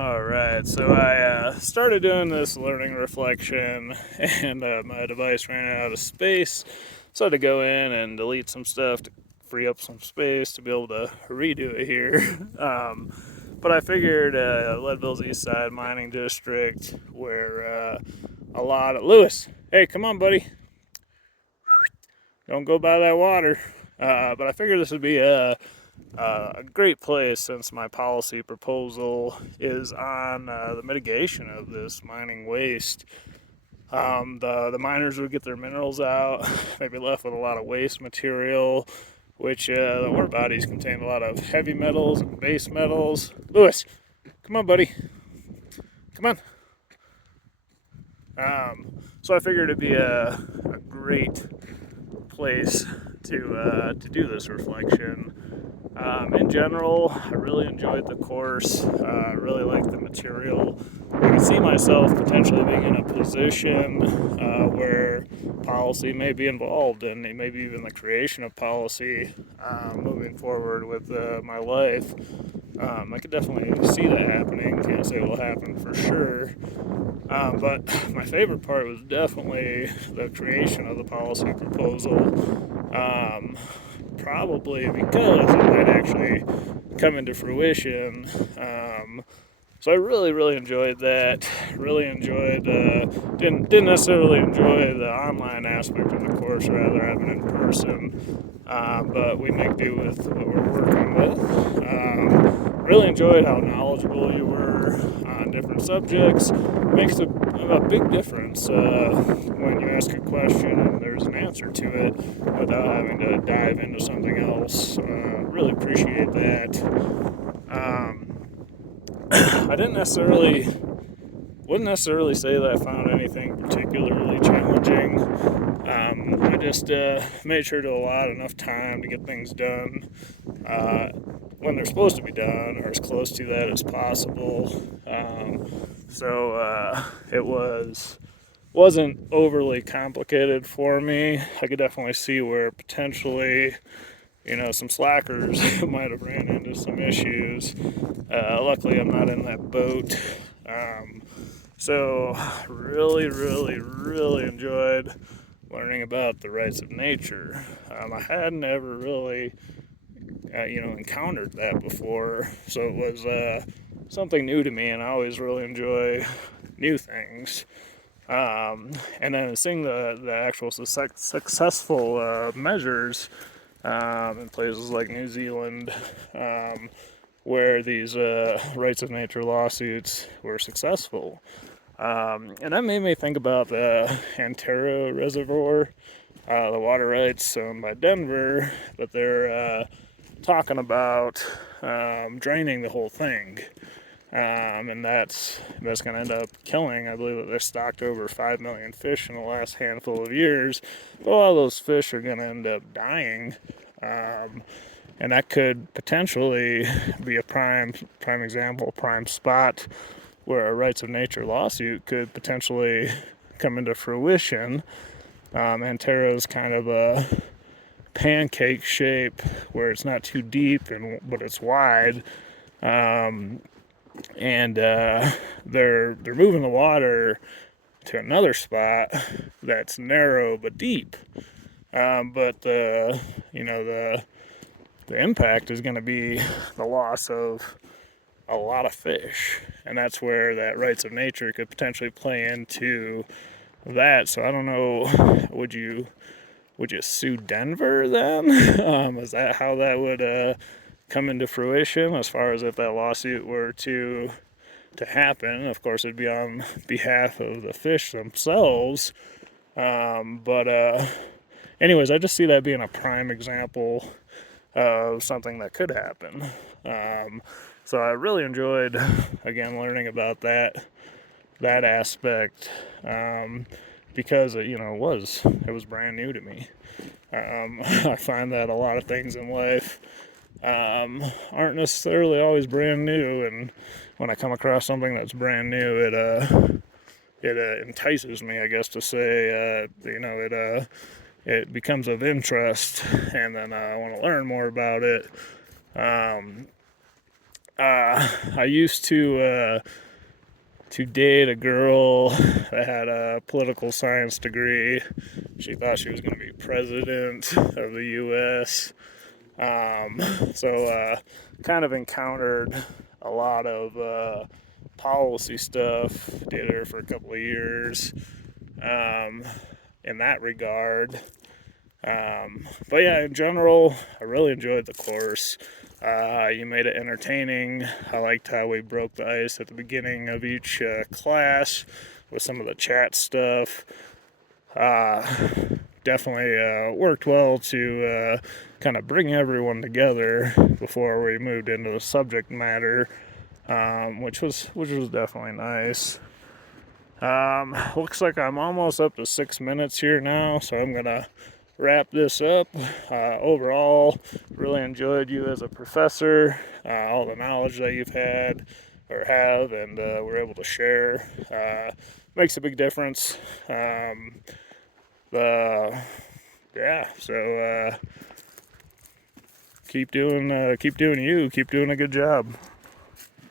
All right, so I started doing this learning reflection, and my device ran out of space, so I had to go in and delete some stuff to free up some space to be able to redo it here. But I figured Leadville's East Side Mining District, where a lot of Lewis, hey, come on, buddy, don't go by that water. But I figured this would be a great place since my policy proposal is on the mitigation of this mining waste. The miners would get their minerals out, they'd be left with a lot of waste material, which the ore bodies contain a lot of heavy metals and base metals. Lewis, come on, buddy, come on. So I figured it'd be a great place to do this reflection. In general, I really enjoyed the course. I really liked the material. I can see myself potentially being in a position where policy may be involved, and maybe even the creation of policy moving forward with my life. I could definitely see that happening. Can't say it will happen for sure. But my favorite part was definitely the creation of the policy proposal. Probably because it might actually come into fruition. So I really enjoyed that. Really enjoyed. Didn't necessarily enjoy the online aspect of the course, rather having in person. But we make do with what we're working with. Really enjoyed how knowledgeable you were on different subjects. Makes a big difference when you ask a question and there's an answer to it without having to dive into something else. Really appreciate that. I wouldn't necessarily say that I found anything particularly challenging. I just made sure to allot enough time to get things done when they're supposed to be done, or as close to that as possible. So it wasn't overly complicated for me. I could definitely see where potentially, some slackers might have ran into some issues. Luckily, I'm not in that boat. So really enjoyed learning about the rights of nature. I hadn't ever really, encountered that before, so it was something new to me, and I always really enjoy new things. And then seeing the actual successful measures in places like New Zealand, where these rights of nature lawsuits were successful. And that made me think about the Antero Reservoir, the water rights owned by Denver, but they're talking about draining the whole thing. And that's going to end up killing. I believe that they stocked over 5 million fish in the last handful of years. But a lot of those fish are going to end up dying. And that could potentially be a prime example, prime spot where a rights of nature lawsuit could potentially come into fruition. Antero's kind of a pancake shape where it's not too deep but it's wide. And they're moving the water to another spot that's narrow but deep. But the impact is going to be the loss of a lot of fish, and that's where that rights of nature could potentially play into that. So I don't know, would you sue Denver then? Is that how that would come into fruition, as far as if that lawsuit were to happen? Of course, it'd be on behalf of the fish themselves. But anyways, I just see that being a prime example of something that could happen. So I really enjoyed, again, learning about that aspect, because it was brand new to me. I find that a lot of things in life aren't necessarily always brand new, and when I come across something that's brand new, it entices me, I guess, to say. It becomes of interest, and then I want to learn more about it. I used to date a girl that had a political science degree. She thought she was going to be president of the U.S. So kind of encountered a lot of policy stuff. Did her for a couple of years in that regard. But yeah, in general, I really enjoyed the course. You made it entertaining. I liked how we broke the ice at the beginning of each class with some of the chat stuff. Definitely worked well to kind of bring everyone together before we moved into the subject matter, which was definitely nice. Looks like I'm almost up to 6 minutes here now, so I'm gonna wrap this up. Overall, really enjoyed you as a professor, all the knowledge that you've had or have, and we're able to share. Makes a big difference. Yeah, so keep doing you, keep doing a good job.